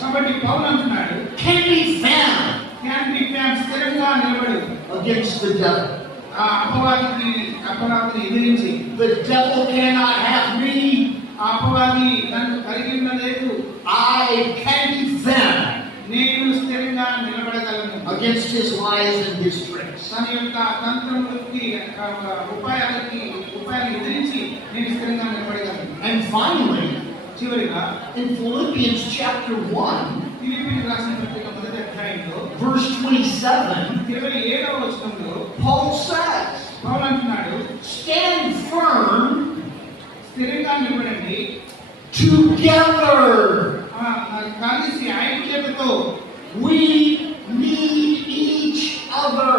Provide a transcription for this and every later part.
కాబట్టి పౌలు అంటున్నాడు, can be found స్థిరంగా నిలబడు against the devil. ఆ అపవాదిని ఎదిరించి. The devil cannot have me. ఆ అపవాది నన్ను కలిగి ఉండలేదు. I can be found నేను స్థిరంగా నిలబడగలను against his lies and his tricks. తన యొక్క తంత్రములకి ఉపాయాలు ఎదిరించి నేను స్థిరంగా నిలబడగలను. And finally, చివరిగా in Philippians chapter 1, ఫిలిప్పీయులకు రాసిన పత్రిక మొదటి అధ్యాయంలో verse 27, 27వ వచనంలో Paul says, పౌలు అంటున్నాడు, stand firm స్థిరంగా నిలబడండి together. కలిసి ఐక్యతతో. We need each other.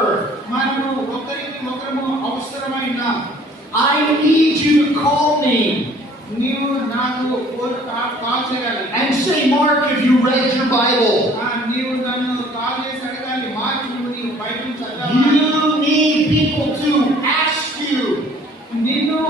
మనము ఒకరికి ఒకరము అవసరమైన. I need you to call me నీవు నాకు కాల్ చేయాలి. and say, Mark, have you read your Bible? నీవు నన్ను కాల్ చేసి అడగాలి, మార్క్ నువ్వు నీవు బైబిల్ చదవాలి. You need people to ask you. నిన్ను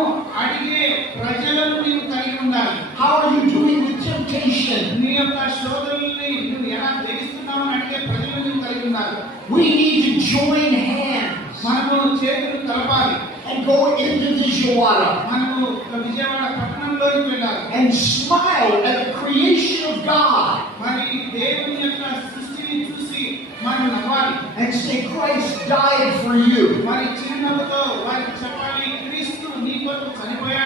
అడిగే ప్రజలను నీవు కలిగి ఉండాలి. How are you doing with temptation? నీ యొక్క శోధనల్ని నువ్వు ఎలా జయిస్తున్నావు అని అడిగే ప్రజలను నీవు కలిగి ఉండాలి. We need to join hands మనము చేతులు కలపాలి and go into Vijayawada మనము విజయవాడ పట్టణంలోకి వెళ్ళాలి and smile at the creation of God మరి దేవుని యొక్క సృష్టిని చూసి మనం నవ్వాలి and say, Christ died for you. మరి